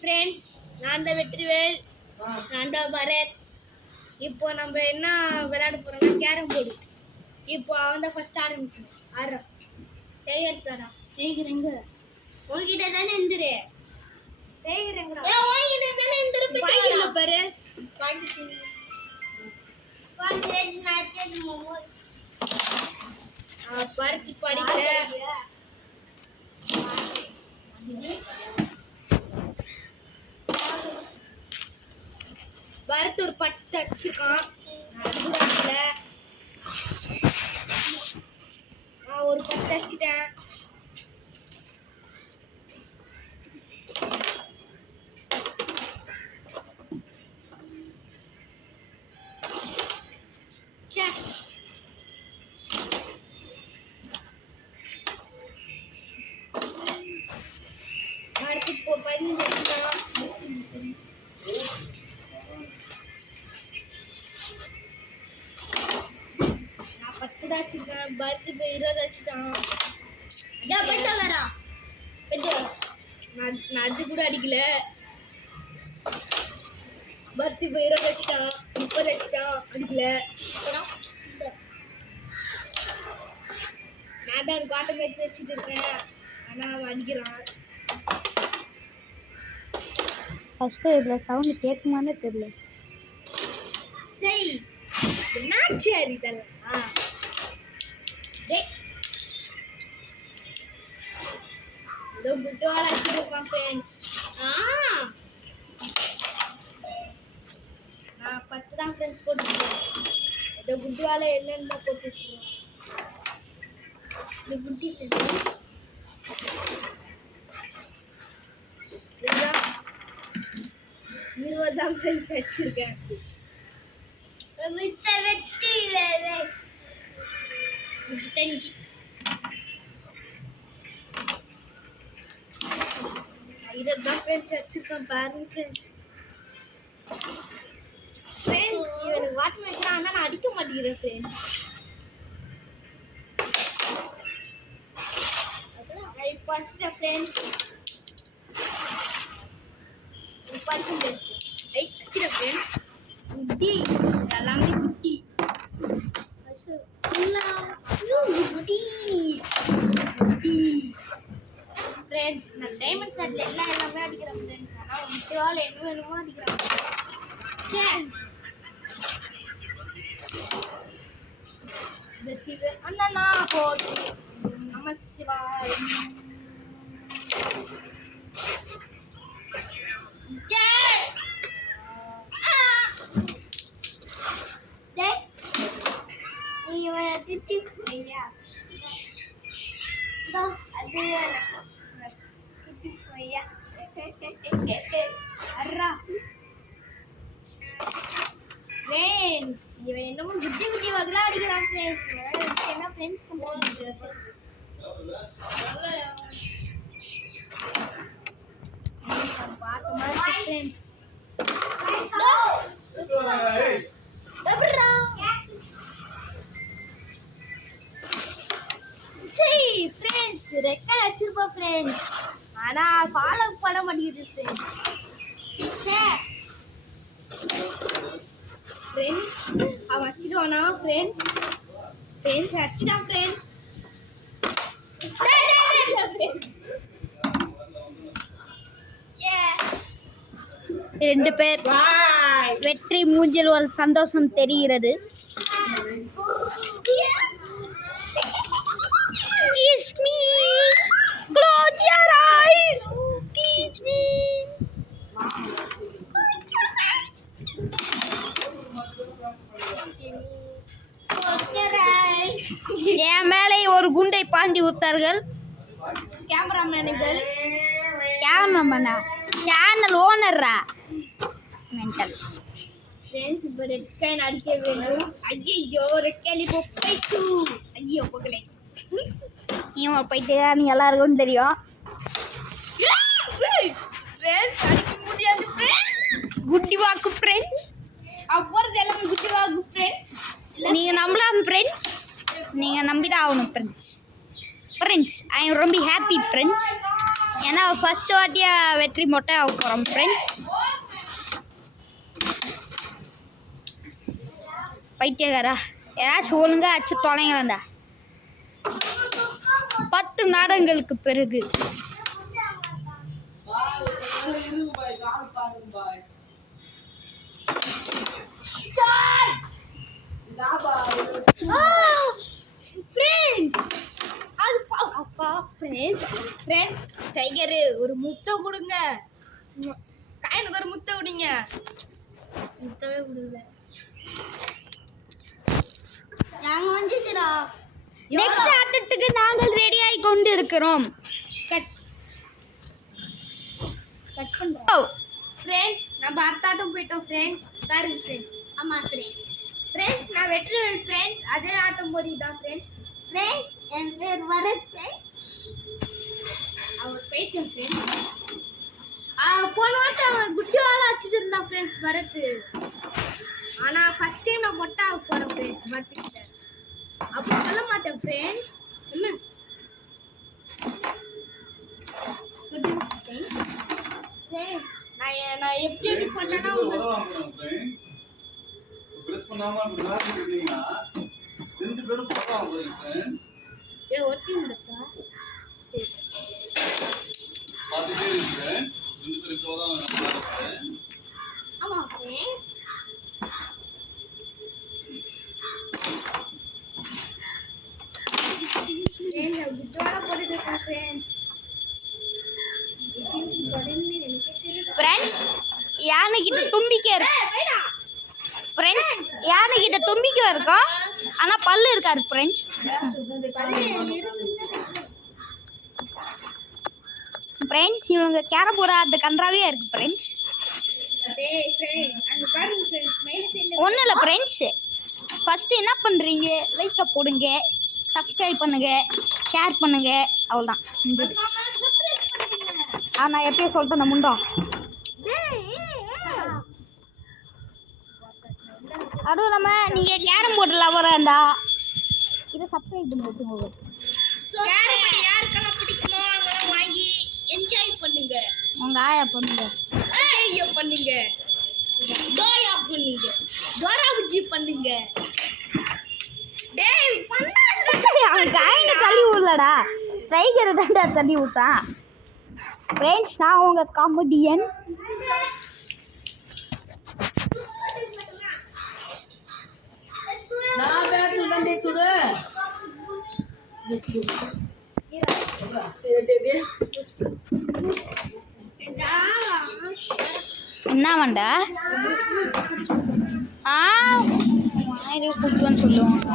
Friends, நான் தான் வெற்றிவேல், நான் தான் பரத். இப்போ நம்ம என்ன விளையாட போறோம்னா கேரம் போர்டு. இப்போ அவன் தான் ஃபர்ஸ்ட் ஆரம்பிக்கணும். ஆடுறா டைகர் தாடா. டைகர் எங்க? உன்கிட்ட தானே இருந்துரு. டைகர் எங்கடா? உன்கிட்ட தானே இருந்துரு. பாக்கெட்ல பாரு. பாக்கெட். பருத்தி படிக்கிற பரத் ஒரு பட்டு அடிச்சிருக்கான். நான் ஒரு பட்டு அடிச்சிட்டேன். அடுத்து இப்போ 15 அடிச்சிட்டான். நான் 10 தான் அடிச்சிருக்கேன். பரத் இப்போ 20 அடிச்சிட்டான். நான் அது கூட அடிக்கல. பரத் இப்போ 20 அடிச்சிட்டான். 30 அடிச்சிட்டான். அடிக்கல. நான் தான் பாட்டை மேய்ச்சி வச்சுட்டு இருக்கேன். ஆனால் அவன் அடிக்கிறான். ஃபஸ்ட்டு இதில் சவுண்டு கேட்குமானே தெரியல. சரி என்னாச்சு இதெல்லாம்? ஏதோ குட்டுவால அடிச்சிருக்கான் ஃப்ரெண்ட்ஸ். நான் 10 தான் ஃப்ரெண்ட்ஸ் போட்டுருக்கேன். ஏதோ குட்டுவால என்னென்ன போட்டுருக்கோம். இந்த குட்டி ஃப்ரெண்ட்ஸ் 20 தான் ஃப்ரெண்ட்ஸ் வச்சிருக்கேன். இதுதான் ஃப்ரெண்ட்ஸ் வச்சிருக்கேன். பாருங்க ஃப்ரெண்ட்ஸ். இவனுக்கு வாட்டர் மேய்க்கிறான். ஆனால் நான் அடிக்க மாட்டேங்கிறேன் ஃப்ரெண்ட்ஸ். ஃபர்ஸ்ட் ஃப்ரெண்ட்ஸ் படிக்க ஃப்ரெண்ட்ஸ் குட்டி எல்லாமே குட்டி குட்டி ஃப்ரெண்ட்ஸ். நான் டைமண்ட் ஷாட்ல எல்லாமே அடிக்கிறேன் ஃப்ரெண்ட்ஸ். ஆனால் முட்டிவால் என்ன வேணுமோ அடிக்கிறேன். அண்ணா போட்டு நம சிவாய். ஃப்ரெண்ட்ஸ் இவன் என்னமோ குட்டி குட்டி வகலா அடிக்கிறான் ஃப்ரெண்ட்ஸ். என்ன ஃப்ரெண்ட்ஸ் பண்றாங்க? பாட்டு மாதிரி ஃப்ரெண்ட்ஸ். சரி ஃப்ரெண்ட்ஸ் ரெக்கார்ட் வச்சிருப்போம் ஃப்ரெண்ட்ஸ். ஆனா ஃபாலோ பண்ண மாட்டேங்குது ஃப்ரெண்ட்ஸ். ஃப்ரெண்ட்ஸ் அவன் அடிச்சிடுவானா ஃப்ரெண்ட்ஸ்? ஃப்ரெண்ட்ஸ் அடிச்சிட்டான் ஃப்ரெண்ட்ஸ். ரெண்டு பேர் வெற்றி மூஞ்சில் ஒரு சந்தோஷம் தெரிகிறது. Kiss me, close your eyes, kiss me. என் மேலே ஒரு குண்டை பாண்டி விட்டார்கள் கேமராமேனுகள். கேமராமேனா? சேனல் ஓனர்ரா மென்டல். ஃப்ரெண்ட்ஸ் இப்போ ரெட் காயின் அடிக்க வேண்டும். ஐயோ ரெட் காயின் இப்போ போயிட்டு. ஐயோ போகலை. இவன் போயிட்டு நீ எல்லாருக்கும் தெரியும். ஃப்ரெண்ட்ஸ் அடிக்க முடியாது ஃப்ரெண்ட்ஸ். குட்டி வாக்கு ஃப்ரெண்ட்ஸ். அப்புறம் எல்லாம் குட்டி வாக்கு ஃப்ரெண்ட்ஸ். நீங்கள் நம்பலாம் ஃப்ரெண்ட்ஸ். நீங்கள் நம்பிதான் ஆகணும் ஃப்ரெண்ட்ஸ். ஃப்ரெண்ட்ஸ் ஐ எம் ரொம்ப ஹாப்பி ஃப்ரெண்ட்ஸ். ஏன்னா ஃபர்ஸ்ட் வாட்டியா வெற்றி மொட்டை ஆக போகிறோம் ஃப்ரெண்ட்ஸ். பைத்தியக்காரா ஏதாச்சும் ஒழுங்கா அச்சு தொலைங்கடா. 10 நாடகங்களுக்கு பிறகு டைகரு ஒரு முட்டை கொடுங்க, காயினுக்கு ஒரு முட்டை கொடுங்க. முட்டவே கொடுக்கல. நாங்க வந்துட்டுடா. நெக்ஸ்ட் ஆட்டத்துக்கு நாங்கள் ரெடி ஆகி கொண்டு இருக்கிறோம். கட் பண்றோம் ஃப்ரெண்ட்ஸ். நம்ம அடுத்த ஆட்டம் போயிட்டோம் ஃப்ரெண்ட்ஸ். பாருங்க ஃப்ரெண்ட்ஸ். ஆமா ஃப்ரெண்ட்ஸ். ஃப்ரெண்ட்ஸ் நான் வெற்றிவேல் ஃப்ரெண்ட்ஸ். அதே ஆட்டம் போடிதான் ஃப்ரெண்ட்ஸ். ஃப்ரெண்ட்ஸ் என் பேர் வரத் ஃப்ரெண்ட்ஸ். அவர் போயிட்டோம் ஃப்ரெண்ட்ஸ். போன வாட்டி அவன் குட்டிவால வச்சுட்டு இருந்தான் ஃப்ரெண்ட்ஸ் வரத்து. ஆனா ஃபர்ஸ்ட் டைம் நான் மொட்டை ஆக போறேன் ஃப்ரெண்ட்ஸ். மாத்திக்கிட்டேன். அப்போ சொல்ல மாட்டேன் ஃப்ரெண்ட்ஸ். என்ன குட்டி ஃப்ரெண்ட்ஸ். நான் எப்படி பண்ணேன்னா பிரஸ் பண்ணாம விளையாட்டு இருக்கீங்கன்னா 2 பேரும் போட்டோ வாங்குறீங்க फ्रेंड्स. ஒட்டி இருந்தப்பா. சரி பாத்துட்டே இருக்கு फ्रेंड्स. 2 பேரும் போட்டோ வாங்குறாங்க फ्रेंड्स. ஆமா ஃப்ரெண்ட்ஸ். ஏங்க குட்டிவால போட்டுட்டு இருக்கேன் ஃப்ரெண்ட்ஸ். ஃப்ரெண்ட்ஸ் யானைக்கிட்ட தும்பிக்கை இருக்கு. ஃப்ரெண்ட்ஸ் யானைக்கிட்ட தும்பிக்கை இருக்கும் ஆனால் பல்லு இருக்காரு ஃப்ரெண்ட்ஸ். ஃப்ரெண்ட்ஸ் இவங்க கேரம் போட அந்த கன்றாவே இருக்கு ஃப்ரெண்ட்ஸ். ஒன்றும் இல்லை ஃப்ரெண்ட்ஸ். ஃபஸ்ட்டு என்ன பண்ணுறீங்க, லைக்கை போடுங்க, சப்ஸ்கிரைப் பண்ணுங்க, ஷேர் பண்ணுங்க, அவ்வளோதான். நான் எப்பயும் சொல்லிட்டேன் நான் முண்டோம். அதுவும் இல்லாமல் நீங்கள் கேரம் போர்டு லவராக இருந்தா இதை சப்ஸ்கிரைப் பண்ணி வச்சுக்கோங்க. யாருக்கெல்லாம் பிடிக்குமோ அவங்களாம் வாங்கி என்ஜாய் பண்ணுங்க. உங்கள் ஆயா பண்ணுங்க, பண்ணுங்க, டோரா பண்ணுங்க, டோரா புஜ்ஜி பண்ணுங்க. டேய் அவன் காயினை தள்ளி விடலடா, ஸ்ட்ரைக்கரை தாண்டா தள்ளி விட்டான். ஃப்ரெண்ட்ஸ் நான் உங்கள் காமெடியன். என்ன வேண்டா குத்துன்னு சொல்லுவாங்க.